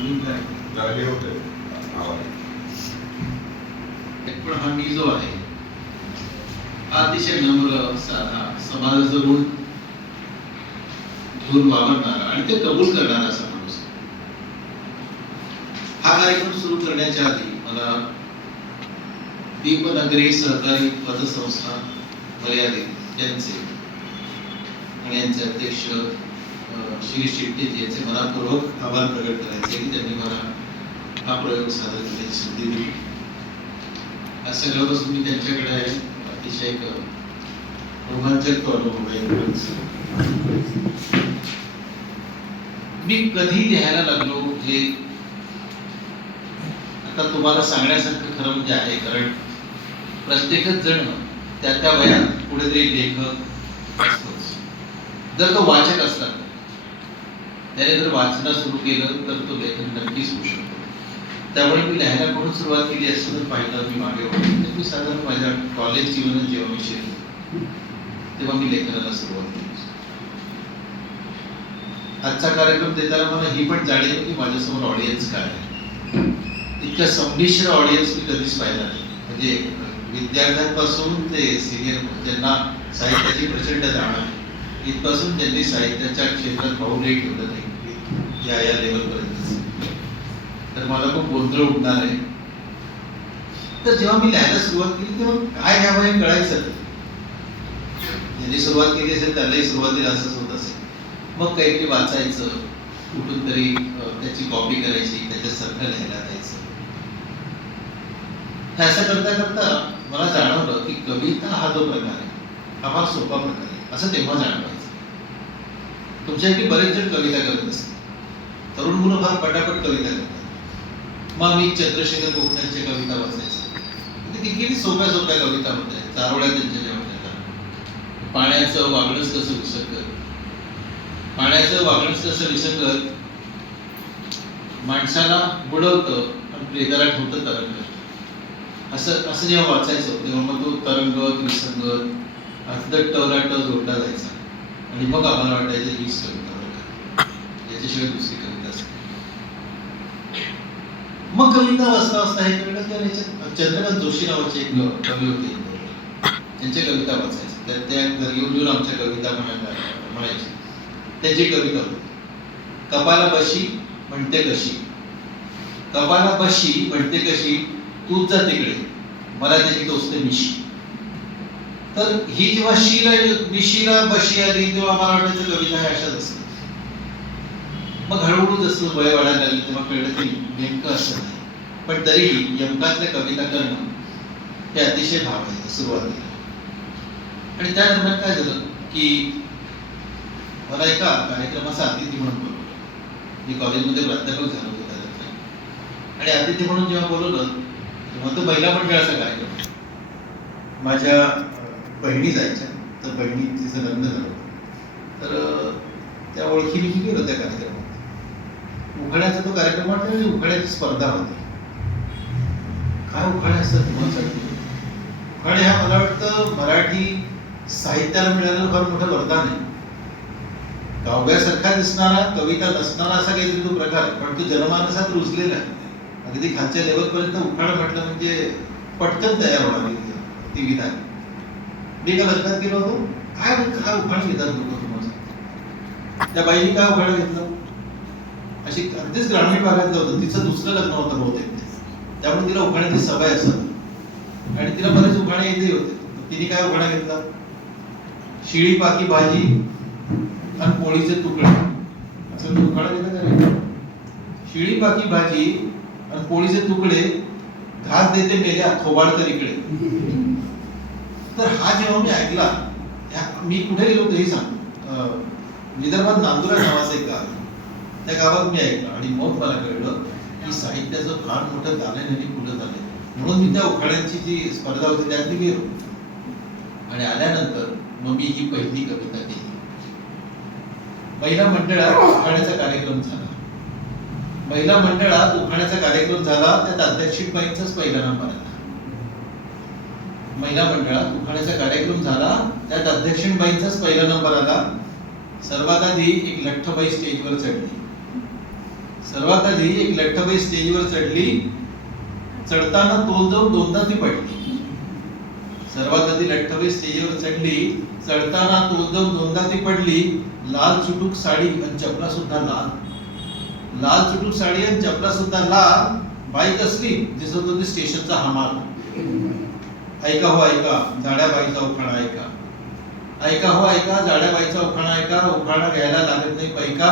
नवीन काय झाले होते आवाज. पण हा मी जो आहे हा अतिशय नम्र साधा समाजाचं ऋण घेऊन वावरणारा आणि ते कबूल करणारा असा माणूस. हा कार्यक्रम सुरू करण्याच्या आधी मला दीपनगरी सहकारी पतसंस्था मर्यादित यांचे आणि यांचे अध्यक्ष श्री शेट्टी यांचे मनापूर्वक आभार प्रकट करायचे की त्यांनी मला हा प्रयोग सादर करण्याची संधी दिली. आज सगळ्यापासून मी त्यांच्याकडे आहे अतिशय एक रोमांचक तो अनुभव आहे. मी कधी लिहायला लागलो हे आता तुम्हाला सांगण्यासारखं खरं म्हणजे आहे, कारण प्रत्येकच जण त्या वयात कुठेतरी लेखक असतोच. जर तो वाचक असला त्याने जर वाचणं सुरू केलं तर तो लेखक नक्कीच होऊ शकतो. त्यामुळे मी लिहायला कोण सुरुवात केली असं पाहिलं मी मागे वळून मी साधारण माझ्या कॉलेज जीवनात जेव्हा मी शिकलो तेव्हा मी लेखनाला सुरुवात केली. आजचा कार्यक्रम देताना मला ही पण जाणीव की माझ्यासमोर ऑडियन्स काय आहे. इतका संमिश्र ऑडियन्स मी कधीच पाहिला नाही. म्हणजे विद्यार्थ्यांपासून ते सिनियर ज्यांना साहित्याची प्रचंड जाण आहे इथपासून त्यांनी साहित्याच्या क्षेत्रात पाऊलही ठेवलं नाही या लेवलपर्यंत. तर मला खूप गोंधळ उठणार आहे. तर जेव्हा मी लिहायला सुरुवात केली तेव्हा काय घ्यावं हे कळायचं. ज्यांनी सुरुवात केली असेल त्यालाही सुरुवातीला असंच होत असेल. मग काहीतरी वाचायचं, कुठून तरी त्याची कॉपी करायची, त्याच्यासारखं लिहायला जायचं. हे असं करता करता मला जाणवलं की कविता हा जो प्रकार आहे हा फार सोपा प्रकार आहे असं तेव्हा जाणवायचं. तुमच्यापैकी बरेच जण कविता करत असतात. तरुण मुलं फार पटापट कविता करतात. मग मी चंद्रशेखर कोकणांच्या कविता वाचायचो. किती सोप्या सोप्या कविता होत्या. चारोळ्या त्यांच्या जेव्हा पाण्याचं वागणंच कसं विसंगत, पाण्याचं वागणंच कसं विसंगत, माणसाला बुडवतं पण प्रेताला ठेवतं तरंगत. असं असं जेव्हा वाचायचो तेव्हा मग तो तरंगत विसंगत अर्थदट टवला ट जोडला जायचा आणि मग आम्हाला वाटायचं हीच कविता बघा, याच्याशिवाय दुसरी कविता असते. मग कविता वाचता वाचता हे कळलं तर याच्यात चंद्रकांत जोशी नावाचे एक कवी होते, त्यांच्या कविता वाचायचे. तर त्या येऊन येऊन आमच्या कविता म्हणायचे. त्याची कविता होती, कपाला बशी म्हणते कशी, कपाला बशी म्हणते कशी, तूच जा तिकडे मला त्याची टोचते मिशी. तर ही जेव्हा शीला मिशीला बशी आली तेव्हा मला वाटायचं कविता हे अशाच असते. मग हळूहळू जसं वय वाढायला लागली तेव्हा कळलं की नेमकं असं नाही. पण तरीही यमकातल्या कविता करणं हे अतिशय भाव आहे सुरुवातीला. आणि त्या दरम्यान काय झालं की मला एका कार्यक्रमाचा अतिथी म्हणून बोलवलं. मी कॉलेजमध्ये प्राध्यापक झालो होतो त्या दरम्यान. आणि अतिथी म्हणून जेव्हा बोलवलं तेव्हा तो महिला मंडळाचा कार्यक्रम. माझ्या बहिणी जायच्या, तर बहिणी तिचं लग्न झालं होतं. तर त्या ओळखीने मी गेलो त्या कार्यक्रमात. उखाण्याचा तो कार्यक्रम वाटतो आणि उखाण्याची स्पर्धा होती. काय उखाणे असतात तुम्हाला सांगतो. उखाणे हा मला वाटतं मराठी साहित्याला मिळालेलं फार मोठं वरदान आहे. काव्यासारखा दिसणारा, कविता नसणारा असा काहीतरी तो प्रकार आहे, पण तो जनमानसात रुजलेला आहे. अगदी खालच्या लेवलपर्यंत उखाणं म्हटलं म्हणजे पटकन तयार होणारी ती विधान. मी एका लग्नात गेलो होतो. काय उखाणं घेतात लोक तुम्हाला. त्या बाईने काय उखाणं घेतलं, अशी अगदीच ग्रामीण भागातलं होतं. तिचं दुसरं लग्न होतं बहुतेक, त्यामुळे तिला उखाण्याची सवय असत आणि तिला बरेच उखाणे येते होते. तिने काय उखाणा घेतला, शिळी पाकी भाजी आणि पोळीचे तुकडे असं उखाणा घेतलं का. शिळी पाकी भाजी आणि पोळीचे तुकडे घास देते मेल्या थोबाडकर इकडे. तर हा जेव्हा मी ऐकला, मी कुठे गेलो तेही सांग, विदर्भात नांदुरा नावाचं एक गाव, त्या गावात मी ऐकलं आणि मग मला कळलं की साहित्याचं फार मोठं दालन यांनी फुलत आले. म्हणून मी त्या उखाण्यांची जी स्पर्धा होती त्यात मी गेलो आणि आल्यानंतर मग मी ही पहिली कविता केली. महिला मंडळात उखाण्याचा कार्यक्रम झाला. महिला मंडळात उखाण्याचा कार्यक्रम झाला, त्यात अध्यक्षबाईंचाच पहिला नंबर आला. महिला मंडळात उखाण्याचा कार्यक्रम झाला, त्यात अध्यक्षबाईंचाच पहिला नंबर आला. सर्वात आधी एक लठ्ठबाई स्टेजवर चढली. सर्वात आधी एक लठ्ठबाई स्टेजवर चढली, चढताना तोल जाऊन दोनदा ती पडली. सर्वात आधी लठ्ठबाई स्टेजवर चढली, चढताना तोल जाऊन दोनदा ती पडली. लाल चुटूक साडी आणि चपला सुद्धा लाल. लाल चुटूक साडी आणि चपला सुद्धा लाल. बाई कसली दिसत होती स्टेशनचा हमाल. ऐका हो ऐका, जाड्या बाईचा उखाणा ऐका. ऐका हो ऐका, जाड्या बाईचा उखाणा ऐका. उखाणा घ्यायला लागत नाही पैका.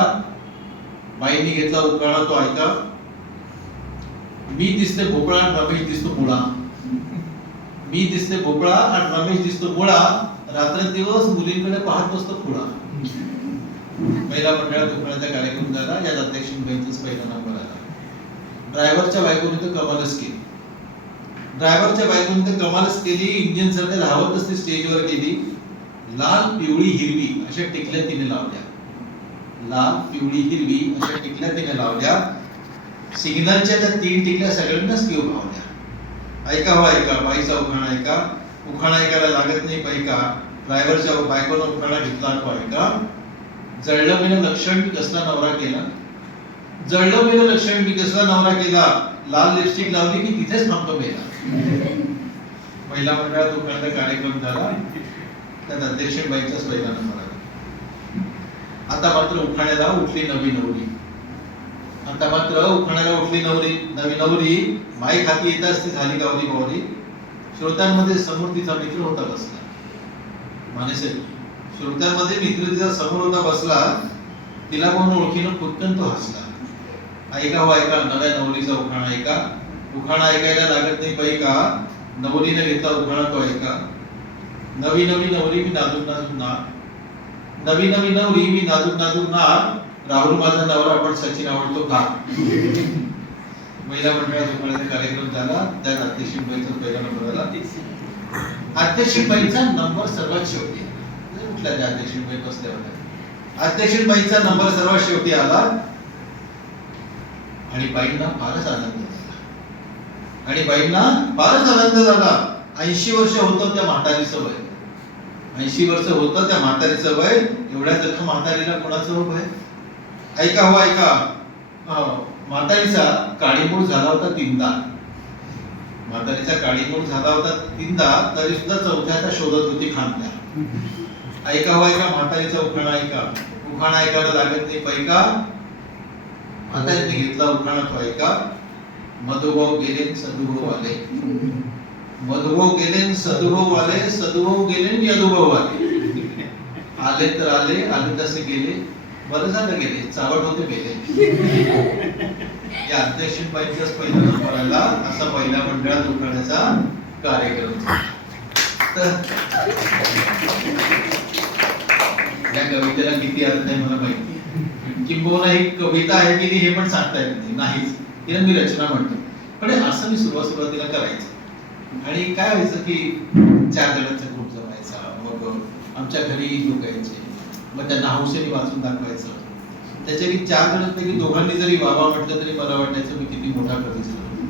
बाईंनी घेतला उखाणा तो ऐका. मी दिसते भोपळा आणि रमेश दिसतो मुळा. मी दिसते भोपळा आणि रमेश दिसतो मुळा. रात्रंदिवस मुलींकडे पाहत बसतो खुळा. पहिला मंडळात उखाण्याचा कार्यक्रम झाला. यात अध्यक्षांबाईंचाच पहिला नंबर आला. ड्रायव्हरच्या बायकोने तर कमालच केली. ड्रायव्हरच्या बायकोने तर कमालच केली. इंजिन सारखं धावतच ती स्टेजवर गेली. लाल पिवळी हिरवी अशा टिकल्या तिने लावल्या. लाल पिवळी हिरवी अशा टिकल्या तिने लावल्या. सिग्नलच्या त्या 3 टिकल्या सगळ्यांनाच घेऊन भावल्या. ऐका हो ऐका, बाईचा उखाणा ऐका. उखाणा ऐकायला लागत नाही पैका. ड्रायव्हरच्या बायकोनं उखाणा घेतला तो ऐका. जळलं मेलं लक्षण मी कसला नवरा केला. जळलं मेलं लक्षण मी कसला नवरा केला. लाल लिपस्टिक लावली की तिथेच थांबतो मेला. महिला मंडळात उखाण्याचा कार्यक्रम झाला. त्यात अध्यक्षबाईंचाच पहिला नंबर आला. आता मात्र उखाण्याला उठली नवी नवरी. आता मात्र उखाण्याला उठली नवी नवरी. माईक हाती येताच ती झाली गावली बावरी. श्रोत्यांमध्ये समोर तिचा मित्र होता बसला. मानेसे श्रोत्यांमध्ये मित्र तिचा समोर होता बसला. तिला कोण ओळखीनं खुदकन तो हसला. ऐका हो ऐका, नव्या नवरीचा उखाणा ऐका. उखाणा ऐकायला लागत नाही पैका. नवरीने घेतला उखाणा तो ऐका. नवी नवी नवरी मी नाजूक नाजूक नार. नवी नवी नवरी मी नाजूक नाजूक नार. राहुल माझा नवरा पण सचिन आवडतो का. महिला मंडळात उखाण्याचा कार्यक्रम झाला. त्यात अध्यक्षबाईंचा पहिला नंबर आला. अध्यक्षबाईंचा नंबर सर्वात शेवटी आला. कुठल्या त्या अध्यक्षबाई बसल्या होत्या. अध्यक्षबाईंचा नंबर सर्वात शेवटी आला. आणि बाईंना फारच आनंद झाला. आणि बाईंना फारच आनंद झाला. 80 वर्ष होतं त्या म्हातारीचं वय. 80 वर्ष होतं त्या म्हातारीचं वय. एवढ्या जखम म्हातारीला कोणाचं हो भय. ऐका हो ऐका, म्हातारीचा काळीमूळ झाला होता 3दा. म्हातारीचा काळीमूळ झाला होता 3दा, तरी सुद्धा 4थ्याचा शोधत होती खांद्या. ऐका हो ऐका, म्हातारीचा उखाणा ऐका. उखाणा ऐकायला लागत नाही पैका. म्हातारीने घेतला उखाणा तो ऐका. मधुभाऊ गेले सदुभाऊ आले. मधुभाऊ गेले सदुभाऊ आले. सदुभाऊ गेले यदुभाऊ आले. आले तर आले, आले तसे गेले. बरं झालं गेले, चावट होते गेले. या अध्यक्षबाईंचाच पहिला नंबर आला. असा पहिल्या मंडळात उखाण्याचा कार्यक्रम झाला. तर या कवितेला किती अर्थ आहे मला माहिती. किंबहुना ही कविता आहे की हे पण सांगता येत नाही. नाहीच, तिला मी रचना म्हणतो. पण असं मी सुरुवातीला करायचं. आणि काय व्हायचं की 4 जणांचा ग्रुप जमायचा. मग आमच्या घरी लोक यायचे. मग त्यांना हौसेने वाचून दाखवायचं. त्याच्यापैकी 4 जणांपैकी दोघांनी जरी वावा म्हटलं तरी मला वाटायचं मी किती मोठा कवी झालो.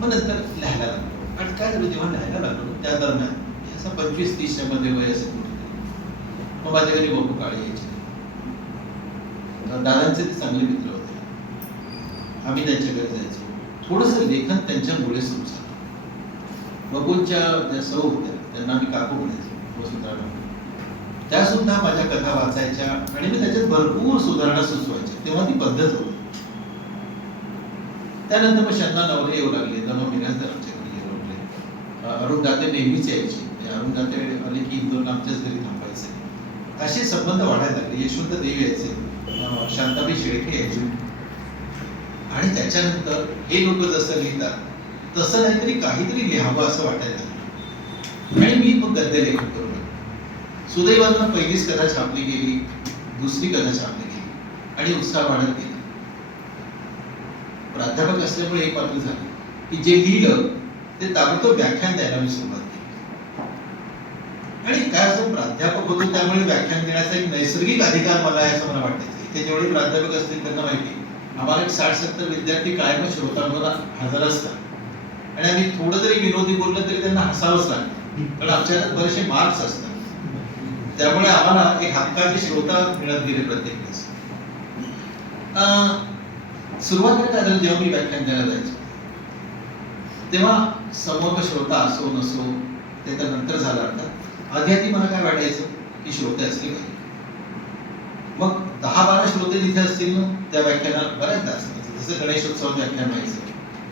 मग नंतर लिहायला लागलो. आणि काय झालं, जेव्हा लिहायला लागलो त्या दरम्यान असं 25-30च्या मध्ये वय असेल. मग माझ्या घरी बाबू काळे यायचे. दादांचे ते चांगले मित्र होते. आम्ही त्यांच्याकडे जायचो. थोडस लेखन त्यांच्यामुळे सुरू झालं. बबूंच्या ज्या सौ होत्या त्यांना मी काकू म्हणायचो, वसुंधरा. त्या सुद्धा माझ्या कथा वाचायच्या आणि मी त्याच्यात भरपूर सुधारणा सुचवायच्या. तेव्हा ती पद्धत होती. त्यानंतर मग शन्ना नवरे येऊ लागले. दमा मिराजदार आमच्याकडे येऊ लागले. अरुण दाते नेहमीच यायचे. अरुण दाते आले की इंदोरला आमच्याच घरी थांबायचे. असे संबंध वाढायला लागले. यशवंत देव यायचे. शांताबाई शेळके यायचे. आणि त्याच्यानंतर हे लोक जसं लिहितात तसं नाहीतरी काहीतरी लिहावं असं वाटायला लागलं. आणि मी मग गद्य लेखन करू लागलो. सुदैवानं पहिलीच कथा छापली गेली. दुसरी कथा छापली गेली. आणि उत्साह वाढत गेला. प्राध्यापक असल्यामुळे एक बातमी झाली की जे लिहिलं ते ताबडतोब व्याख्यान द्यायला मी सुरुवात केली. आणि काय असं प्राध्यापक होतो त्यामुळे व्याख्यान देण्याचा एक नैसर्गिक अधिकार मला आहे असं मला वाटायचं. इथे जेवढे प्राध्यापक असतील त्यांना माहिती, आम्हाला एक 60-70 विद्यार्थी कायम श्रोतांवर हजर असतात. आणि आम्ही थोडं जरी विनोदी बोललं तरी त्यांना हसावंच लागतं. कारण आमच्यात बरेचसे मार्क्स असतात. त्यामुळे आम्हाला एक हक्काचे श्रोता मिळत गेले प्रत्येक वेळेस. सुरुवातीला काय झालं, जेव्हा मी व्याख्यान द्यायला जायचो तेव्हा समोर श्रोता असो नसो ते तर नंतर झालं. अर्थात आधी आधी मला काय वाटायचं की श्रोते असले पाहिजे. मग 10-12 श्रोते जिथे असतील ना त्या व्याख्यानाला बऱ्याचदा असतात. जसं गणेशोत्सवात व्याख्यान व्हायचं,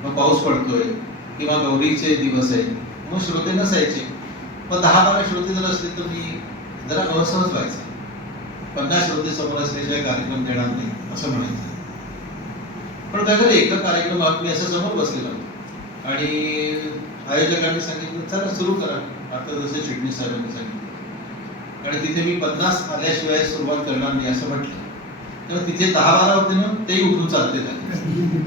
मग पाऊस पडतोय किंवा गौरीचे दिवस आहे, मग श्रोते नसायचे. मग 10-12 श्रोते जर असले तर मी जरा असहज व्हायचं. 50 श्रोते समोर असल्याशिवाय कार्यक्रम देणार नाही असं म्हणायचं. पण काय झालं, एका कार्यक्रमात मी असं समोर बसलेलो आणि आयोजकांनी सांगितलं चला सुरू करा, आता जसे चिटणीस साहेबांनी सांगितलं. आणि तिथे मी 50 आल्याशिवाय सुरुवात करणार नाही असं म्हटलं, तेव्हा तिथे 10-12 होते ना तेही उठून चालते झाले.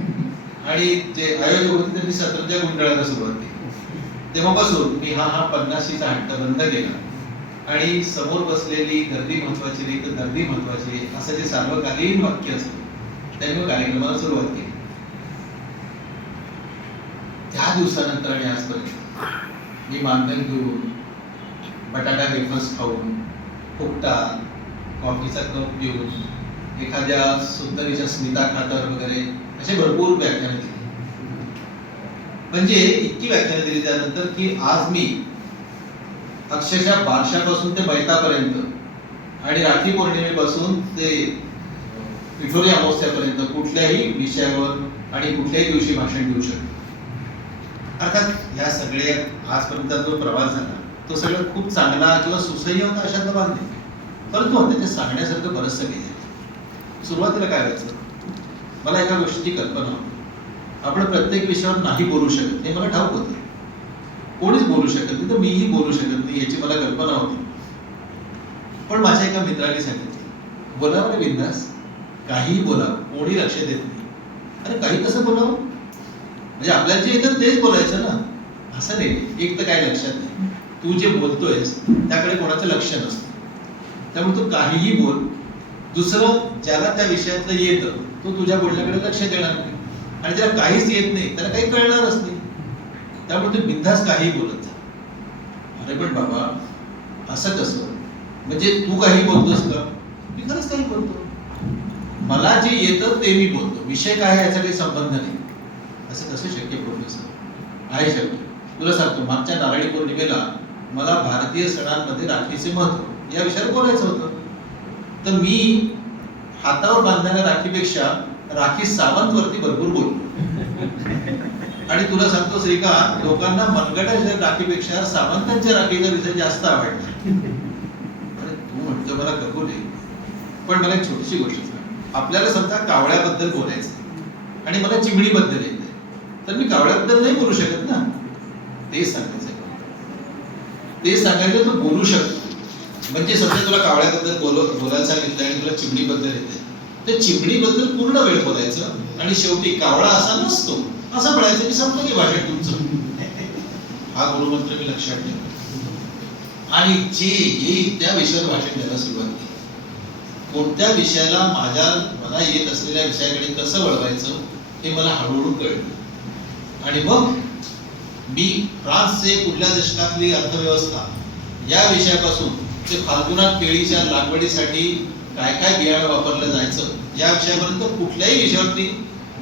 आणि जे आयोजक होते त्यांनी सतरच्या गुंडाळायला सुरुवात केली. तेव्हापासून मी हा 50शीचा हट्ट बंद केला आणि समोर बसलेली गर्दी महत्वाची नाही तर गर्दी महत्वाची असं जे सार्वकालीन वाक्य असतं त्यांनी मग कार्यक्रमाला सुरुवात केली. त्या दिवसानंतर आणि आजपर्यंत मी मानधन घेऊन, बटाटा वेफर्स खाऊन, फुकटा कॉफीचा कप घेऊन, एखाद्या सुंदरीच्या स्मिता खातर वगैरे असे भरपूर व्याख्यानं दिली. म्हणजे इतकी व्याख्यानं दिली त्यानंतर की आज मी अक्षरशः बारशापासून ते मैतापर्यंत आणि राखी पौर्णिमेपासून ते पिठोरी अमावस्यापर्यंत कुठल्याही विषयावर आणि कुठल्याही दिवशी भाषण देऊ शकतो. अर्थात ह्या सगळे आजपर्यंत जो प्रवास झाला तो सगळं खूप चांगला किंवा सुसह्य होता अशातला भाग नाही, परंतु त्याच्या सांगण्यासारखं बरंचसं काही. सुरुवातीला काय व्हायचं, मला एका गोष्टीची कल्पना होती, आपण प्रत्येक विषयावर नाही बोलू शकत हे मला ठाऊक होतं. कोणीच बोलू शकत नाही तर मीही बोलू शकत नाही याची मला कल्पना होती. पण माझ्या एका मित्राने सांगितलं बोलावं रे बिंदास, काही बोलावं, कोणी लक्ष देत नाही. अरे काही कसं बोलावं, म्हणजे आपल्याला जे येतं तेच बोलायचं ना, असं नाही. एक तर काय लक्षात नाही, तू जे बोलतोयस त्याकडे कोणाचं लक्ष नसतं, त्यामुळे तू काहीही बोल. दुसरं, ज्याला त्या विषयातलं येतं तो तुझ्या बोलण्याकडे लक्ष देणार नाही आणि ज्याला काहीच येत नाही त्याला काही कळणारच नाही, त्यामुळे तू बिनधास्त काही बोलत जा. अरे पण बाबा असं कसं, म्हणजे तू काही बोलतोस का? मी खरंच काही बोलतो, मला जे येतं ते मी बोलतो, विषय काय याचा काही संबंध नाही. असं कसं शक्य प्रोफेसर? आहे शक्य. तुला सांगतो, मागच्या नारळी पौर्णिमेला मला भारतीय सणांमध्ये राखीचे महत्व या विषयावर बोलायचं होतं. तर मी हातावर बांधणाऱ्या राखीपेक्षा राखी सावंत वरती भरपूर बोललो. आणि तुला सांगतो श्रीकांत, लोकांना मनगटाच्या राखीपेक्षा सावंतांच्या राखीचा विषय जास्त आवडला. अरे तू म्हणतो मला कबूल आहे, पण मला एक छोटीशी गोष्ट सांग. आपल्याला समजा कावळ्याबद्दल बोलायचं आणि मला चिमणीबद्दल येते, तर मी कावळ्याबद्दल नाही बोलू शकत ना. तेच सांगायचं, ते सांगायचं तू बोलू शकतो. म्हणजे समजा तुला कावळ्याबद्दल बोलायला सांगितलं आणि तुला चिमणीबद्दल येते, तर चिमणीबद्दल पूर्ण वेळ बोलायचं आणि शेवटी कावळा असा नसतो असं म्हणायचं की संपलं की भाषण तुमचं. हा गुरुमंत्र मी लक्षात ठेवला आणि जे येईल त्या विषयावर भाषण द्यायला सुरुवात केली. कोणत्या विषयाला मला येत असलेल्या विषयाकडे कसं वळवायचं हे मला हळूहळू कळलं. आणि मग मी फ्रान्सचे पुढल्या दशकातली अर्थव्यवस्था या विषयापासून ते फाल्गुनात केळीच्या लागवडीसाठी काय काय बियाणं वापरलं जायचं या विषयापर्यंत कुठल्याही विषयावरती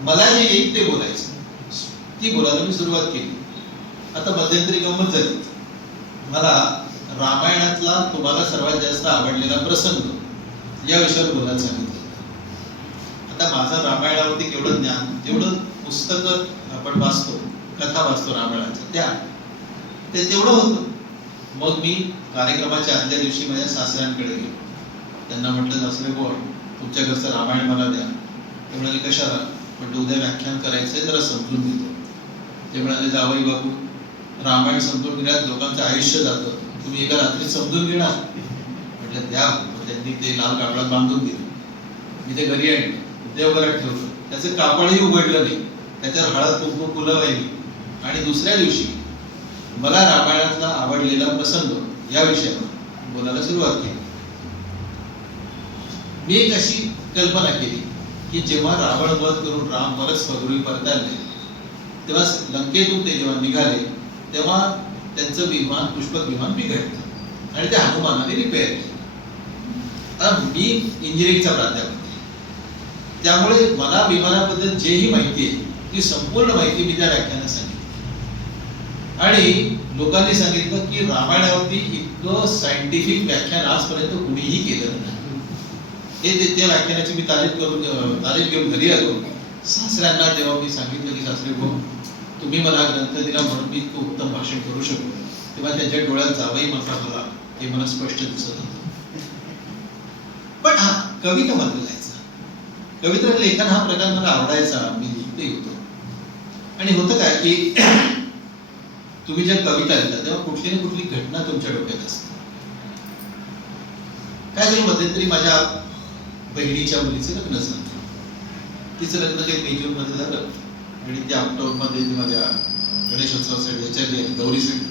मला जे येईल ते बोलायचं. ती बोलायला मी सुरुवात केली. आता मध्यंतरी गंमत झाली, मला रामायणातला तुम्हाला सर्वात जास्त आवडलेला प्रसंग या विषयावर बोलायला सांगितलं. आता माझं रामायणावरती केवढं ज्ञान, जेवढं पुस्तकं आपण वाचतो, कथा वाचतो रामायणाच्या ते तेवढं होतं. मग मी कार्यक्रमाच्या आदल्या दिवशी माझ्या सासऱ्यांकडे गेलो. त्यांना म्हटलं सासरे बोल, तुमच्या घरचं रामायण मला द्या. ते म्हणाले कशाला? म्हटलं उद्या व्याख्यान करायचंय, जरा समजून देतो. ते म्हणाले जावई बापू, रामायण समजून घेण्यात लोकांचं आयुष्य जातं, तुम्ही एका रात्री समजून घेणार? म्हटलं द्या. त्यांनी ते लाल कापडात बांधून दिलं. मी ते घरी आणलं, देवघरात ठेवलं. त्याचं कापडही उघडलं नाही, त्याच्यावर हळद कुंकू फुलं वाहिली. आणि दुसऱ्या दिवशी मला रामायणातला आवडलेला प्रसंग या विषयावर बोलायला सुरुवात केली. मी एक अशी कल्पना केली की जेव्हा रावण वध करून राम परत स्वगृही परतले, तेव्हा लंकेतून ते जेव्हा निघाले तेव्हा त्यांचं विमान, पुष्पक विमान बिघडलं आणि ते हनुमानाने रिपेअर केलं. मी इंजिनिअरिंगचा प्राध्यापक, त्यामुळे मला विमानाबद्दल जेही माहिती आहे ती संपूर्ण माहिती मी त्या व्याख्यानात सांगितली आणि लोकांनी सांगितलं की रामायणावरती इतकं सायंटिफिक व्याख्यान आजपर्यंत कुणीही केलं नाही. त्या व्याख्यानाची मी तारीफ घेऊन घरी आलो. सासऱ्यांना जेव्हा मी सांगितलं की सासरे भाऊ तुम्ही मला ग्रंथ दिला म्हणून मी इतकं उत्तम भाषण करू शकतो, तेव्हा त्यांच्या डोळ्यात जावई माझा मला हे मला स्पष्ट दिसत होतं. पण हा कविता मला लिहायचा, कविता लेखन हा प्रकार मला आवडायचा, मी लिहिते होतो. आणि होतं काय की तुम्ही जेव्हा कविता लिहिता तेव्हा कुठली ना कुठली घटना तुमच्या डोक्यात असते. काय झालं, मध्यंतरी माझ्या बहिणीच्या मुलीचं लग्न झालं. तिचं लग्न काही मे जून मध्ये झालं आणि त्या ऑक्टोबरमध्ये माझ्या गणेशोत्सवासाठी ह्याच्या गौरीसाठी,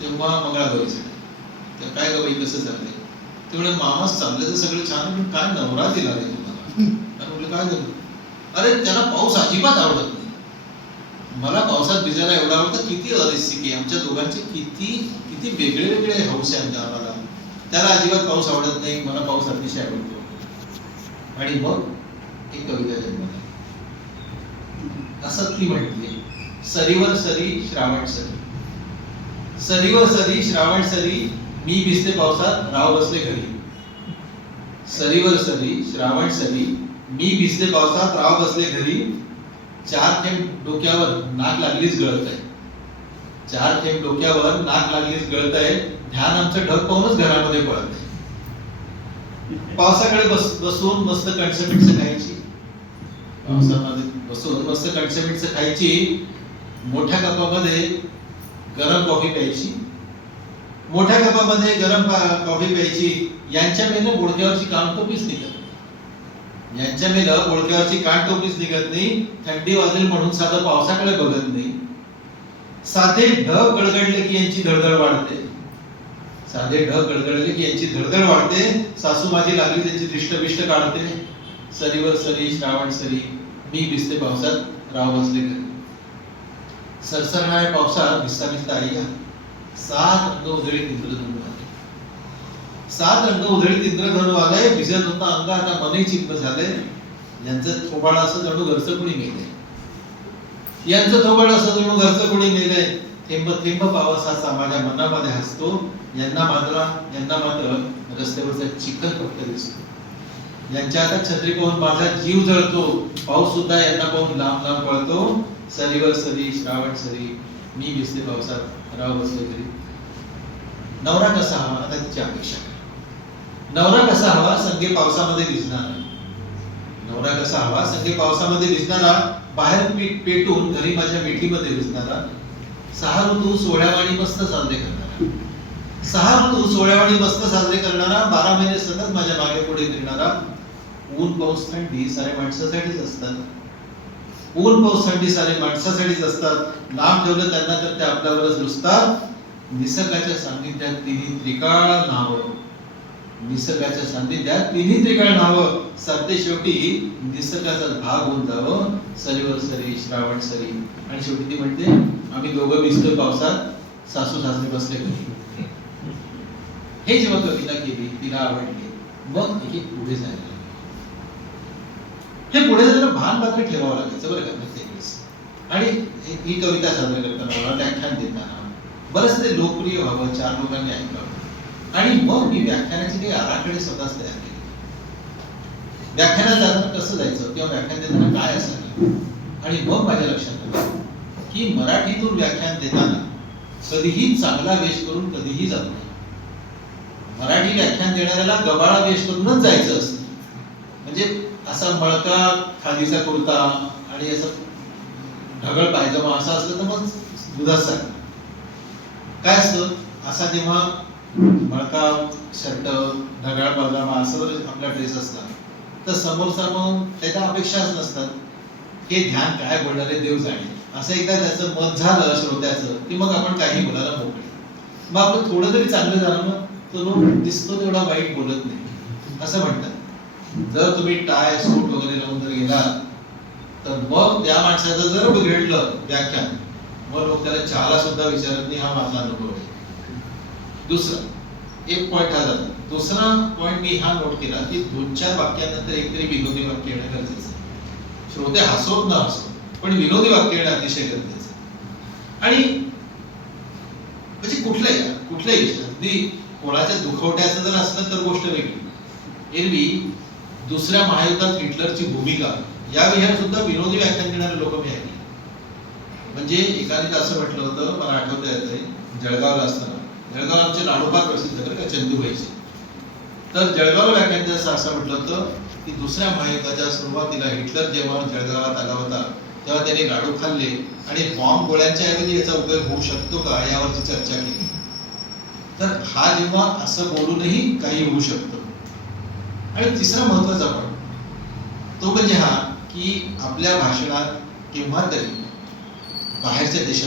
तेव्हा मंगळागौरीसाठी. तर काय ग बाई कसं चाललंय? ते म्हणे मामाच चाललंय तर सगळं छान, पण काय नवरा दिला रे तुम्हाला? म्हटलं काय झालं? अरे त्याला पाऊस अजिबात आवडत नाही. मला पावसात भिजायला एवढा आवडतं. किती अरिस्तिकी आमच्या दोघांचे, किती किती वेगळे वेगळे हौस आहे आमच्या आम्हाला. त्याला अजिबात पाऊस आवडत नाही, मला पाऊस अतिशय आवडतो. आणि मग एक कविता जन्मली. असं ती म्हटली, सरीवर सरी श्रावण सरी, सरीवर सरी श्रावण सरी, मी भिजते पावसात राव बसले घरी. सरीवर सरी श्रावण सरी, मी भिजते पावसात राव बसले घरी. चार थेंब डोक्यावर नाक लागलीच गळत आहे, चार थेंब डोक्यावर नाक लागलीच गळत आहे. ध्यान आमचं ढग पाहूनच घरामध्ये पळत आहे. पावसाकडे बसून मस्त कणसं खायची, पावसामध्ये बसून मस्त कणसं खायची. मोठ्या कपामध्ये गरम कॉफी प्यायची, मोठ्या कपामध्ये गरम कॉफी प्यायची. यांच्या मेलं बोडक्यावरची कानटोपीच निघत नाही, यांच्या मेलं बोडक्यावरची कानटोपीच निघत नाही. थंडी वाजेल म्हणून साधं पावसाकडे बघत नाही. साधे ढग गडगडले की यांची धडधड वाढते, साधे ढग गडगडले की यांची धडधड वाढते. सासू माझी लागली त्यांची दिष्ट काढते. सरीवर सरी श्रावण सरी, मी भिजते पावसात राव बसले घरी. सरसरणाऱ्या पावसात भिजता भिजता आई सात रंग उधळीत इंद्रधनु आले, सात रंग उधळीत इंद्रधनु आले. भिजत होता अंग आता मनही चिंब झाले. यांचं थोबाड असं जणू घरचं कुणी मेले, यांचं थोबाड असं जणू घरचं कुणी मेले. थेंब थेंब पावसाचा माझ्या मनामध्ये हसतो. यांना मात्र रस्त्यावरचा चिखल फक्त दिसतो. यांच्या हातात छत्री पाहून माझा जीव जळतो. पाऊस सुद्धा यांना पाहून लांब लांब पळतो. सरीवर सरी श्रावण सरी, मी भिजते पावसात राव बसले घरी. नवरा कसा हवा, आता तिची अपेक्षा. नवरा कसा हवा, संगे पावसामध्ये भिजणारा. नवरा कसा हवा, संगे पावसामध्ये भिजणारा. बाहेर पीठ पेटून घरी माझ्या मिठीमध्ये भिजणारा. सहा ऋतू सोहळ्यावाणी मस्त साजरे करणारा. सहा ऋतू सोहळ्यावाणी मस्त साजरे करणारा. 12 महिने सतत माझ्या मागे पुढे फिरणारा. ऊन पाऊस थंडी सारे माणसासाठीच असतात, ऊन पाऊस थंडी सारे माणसासाठीच असतात. नाम ठेवलं त्यांना तर ते आपल्यावरच रुसतात. निसर्गाच्या सान्निध्यात तिन्ही त्रिकाळ नावं, निसर्गाच्या सान्निध्यात तिन्ही त्रिकाळ नावं. सरते शेवटी निसर्गाचा भाग होऊन जावं. सरीवर सरी श्रावण सरी. आणि शेवटी ती म्हणते, आम्ही दोघं भिजतोय पावसात, सासू सासरे बसले घरी. हे जेव्हा कविता केली, तिला आवडली. मग हे पुढे जायला, हे पुढे जायला भान मात्र ठेवावं लागायचं बरं का प्रत्येक वेळेस. आणि ही कविता सादर करताना, व्याख्यान देताना बरंच ते लोकप्रिय व्हावं, 4 लोकांनी ऐकावं. आणि मग मी व्याख्यानाचे काही आराखडे स्वतःच तयार केले. व्याख्यानात जाताना कसं जायचं किंवा व्याख्यान देताना काय असायला. आणि मग माझ्या लक्षात आलं की मराठीतून व्याख्यान देताना कधीही चांगला वेश करून कधीही जात नाही. मराठी व्याख्यान देणाऱ्याला गबाळा वेश करूनच जायचं असतं. म्हणजे असा मळका खादीचा कुर्ता आणि असं ढगळ पायजमा असं असलं तर मग दुधाचा काय असतं. असा जेव्हा मळका शर्ट ढगाळ पायजमा असं आपला ड्रेस असला तर समोरचा मग त्याच्या अपेक्षाच नसतात. हे ध्यान काय बोलणारे देव जाणे. असं एकदा त्याचं मत झालं श्रोत्याचं की मग आपण काही बोलायला मोकळे. मग आपलं थोडं तरी चांगलं झालं मग तो दिसतो तेवढा वाईट बोलत नाही असं म्हणतात. जर तुम्ही टाय सूट वगैरे लावून जर गेलात तर मग त्या माणसाचं जर बिघडलं व्याख्यान, मग लोक त्याला चहाला सुद्धा विचारत नाही. हा माझा अनुभव आहे. दुसरं एक पॉइंट हा झाला दुसरा पॉइंट मी हा नोट केला की 2-4 वाक्यानंतर एकतरी विनोदी वाक्य येणं गरजेचं आहे. श्रोते हसोत न हसो पण विनोदी वाक्य येणं अतिशय गरजेचं आहे. आणि म्हणजे कुठल्याही विषय अगदी कोणाच्या दुखवट्याचं जर असलं तर गोष्ट वेगळी. एरवी दुसऱ्या महायुद्धात हिटलरची भूमिका या विषयावर सुद्धा विनोदी व्याख्यान देणारे लोक मी ऐकले. म्हणजे एकाने तर असं म्हटलं होतं, मला आठवता येतंय, जळगावला असताना, जळगाव आमचे लाडू फार प्रसिद्ध बरं का, चंदूबाईचे. तर जळगावला व्याख्यान द्यायचं असं म्हटलं होतं की दुसऱ्या महायुद्धाच्या सुरुवातीला हिटलर जेव्हा जळगावात आला होता तेव्हा त्याने लाडू खाल्ले आणि बॉम्ब गोळ्यांच्या ऐवजी याचा उपयोग होऊ शकतो का यावरची चर्चा केली. तर हा जेव्हा असं बोलूनही काही होऊ शकतं. आणि तिसरा महत्वाचा पॉइंट तो म्हणजे हा की आपल्या भाषणात केव्हा तरी बाहेरच्या देशात